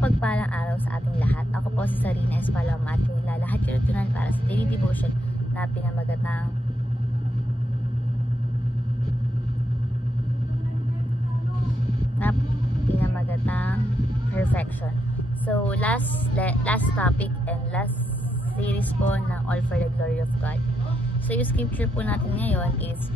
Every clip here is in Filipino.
Pagpalang araw sa ating lahat. Ako po si Sarina Espalama at nilalahat kalutunan para sa daily devotion na pinamagatang perfection. So last topic and last series po ng All for the Glory of God. So yung scripture po natin ngayon is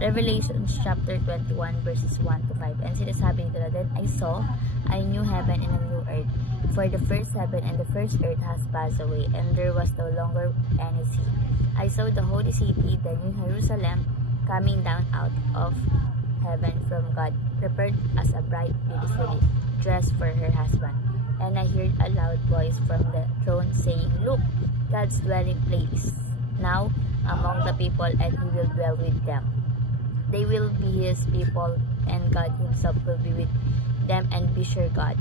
Revelation chapter 21 verses 1 to 5. And sinasabi nito na, "Then I saw a new heaven and a new earth, for the first heaven and the first earth has passed away, and there was no longer any sea. I saw the holy city, the new Jerusalem, coming down out of heaven from God, prepared as a bride beautifully dressed for her husband. And I heard a loud voice from the throne saying, 'Look, God's dwelling place now among the people, and He will dwell with them. They will be His people, and God Himself will be with them and be their God.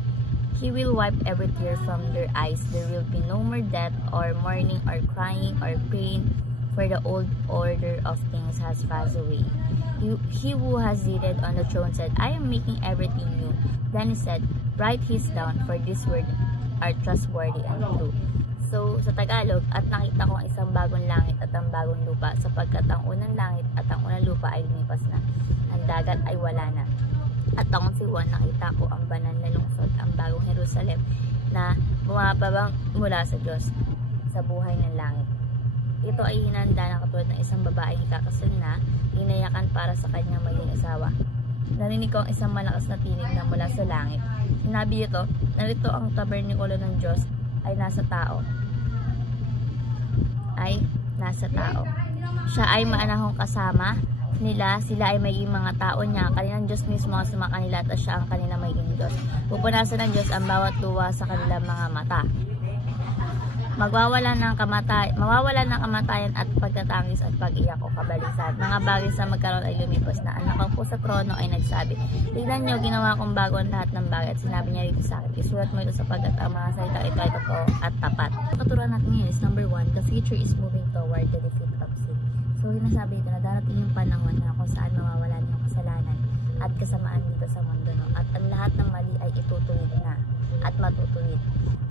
He will wipe every tear from their eyes. There will be no more death, or mourning, or crying, or pain, for the old order of things has passed away.' He who has seated on the throne said, 'I am making everything new.' Then He said, 'Write his down, for these words are trustworthy and true.'" So, sa Tagalog, "At nakita ko ang isang bagong langit at ang bagong lupa, sapagkat ang unang langit at ang unang lupa ay lumipas na. Ang dagat ay wala na. At akong si Juan, nakita ko ang banal na lungsod, ang bagong Jerusalem, na bumababang mula sa Diyos, sa buhay ng langit. Ito ay hinanda na katulad ng isang babaeng ikakasal na, inayakan para sa kanyang maging asawa. Narinig ko ang isang malakas na tinig na mula sa langit. Sinabi ito, narito ang tabernakulo ng Diyos ay nasa tao. Siya ay maanahong kasama nila, sila ay magiging mga tao niya, kanilang Diyos mismo ang sumakanila at siya ang kanilang magiging Diyos. Pupunasan ng Diyos ang bawat luha sa kanilang mga mata. Mawawala ng kamatayan at pagtatangis at pag-iyak o kabalisan. Mga bagay sa magkaroon ay lumipas na. Ang nakaupo sa trono ay nagsabi, 'Tignan niyo, ginawa kong bago ang lahat ng bagay.' At sinabi niya rito sa akin, 'Isulat mo ito sapagkat ang mga salita ito ay totoo at tapat." Paturuan natin ngayon is number 1, the future is moving toward the defeat of sin. So sinasabi ito na darating yung panahon na kung saan mawawala yung kasalanan at kasamaan dito sa mundo, no? At ang lahat ng mali ay itutuwid na at matutuwid.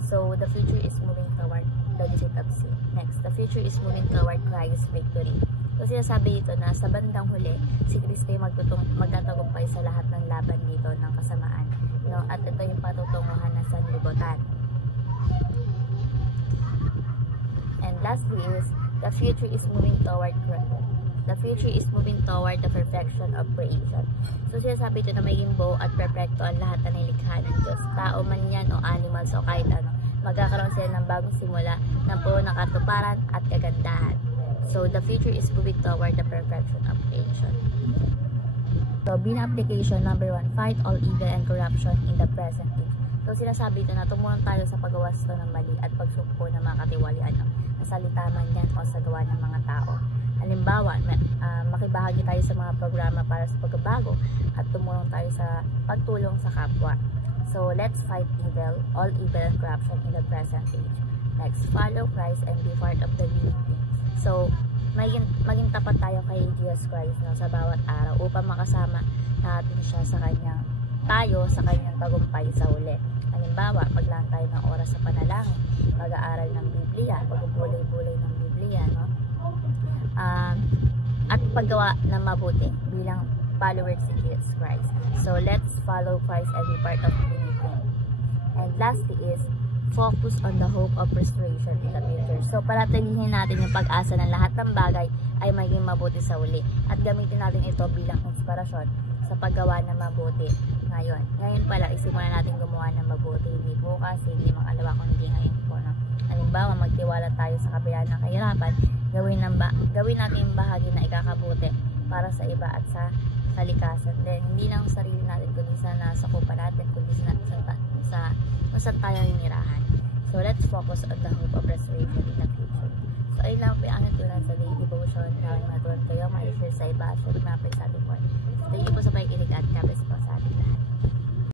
So the future is moving toward the defeat of sin. Next, the future is moving toward Christ's victory. So sinasabi dito na sa bandang huli, si Kristo ay magtatagumpay sa lahat ng laban dito ng kasamaan, no? At ito yung patutunguhan ng sanlibutan. And lastly is, the future is moving toward the perfection of creation. So sinasabi ito na maging buo at perfecto ang lahat na nilikha ng Diyos. Tao man yan o animals o kahit ano, magkakaroon sila ng bagong simula na puro ng katuparan at kagandahan. So the future is moving toward the perfection of creation. So bilang application, number 1, fight all evil and corruption in the present age. So sinasabi ito na tumulong tayo sa paggawasto ng mali at pagsukpo ng mga katiwalian na salita man yan o sa gawa ng mga tao. Halimbawa, makibahagi tayo sa mga programa para sa pagbabago at tumulong tayo sa pagtulong sa kapwa. So let's fight all evil and corruption in the present age. Next, follow Christ and be part of the living thing. So maging tapat tayo kay Jesus Christ, no, sa bawat araw upang makasama natin siya sa kanyang tagumpay sa huli. Halimbawa, maglaan tayo ng oras sa panalangin, pag-aaral ng Biblia, pagbubulay-bulay ng Biblia, no? At paggawa ng mabuti bilang followers si Jesus Christ. So let's follow Christ and be part of anything. And lastly is focus on the hope of restoration in the future. So palatilihin natin yung pag-asa ng lahat ng bagay ay maging mabuti sa uli at gamitin natin ito bilang inspirasyon sa paggawa ng mabuti ngayon. Ngayon pala, isimulan natin gumawa ng mabuti, hindi bukas, hindi makalawa, kundi ngayon po, no? Halimbawa, magtiwala tayo sa kabila ng kahirapan, gawin natin yung bahagi na ikakabuti para sa iba at sa kalikasan. Then, hindi lang sa sarili natin, kundi sa nasakupan natin, kundi sa saan tayo hinirahan. So, let's focus on the hope of restoration in the future. So, ayun lang po yung aking tulad sa daily devotion. Maraming matuwan kayo, ma-share sa iba, share sa ating po. Thank you po sa pakikinig at God bless po sa ating.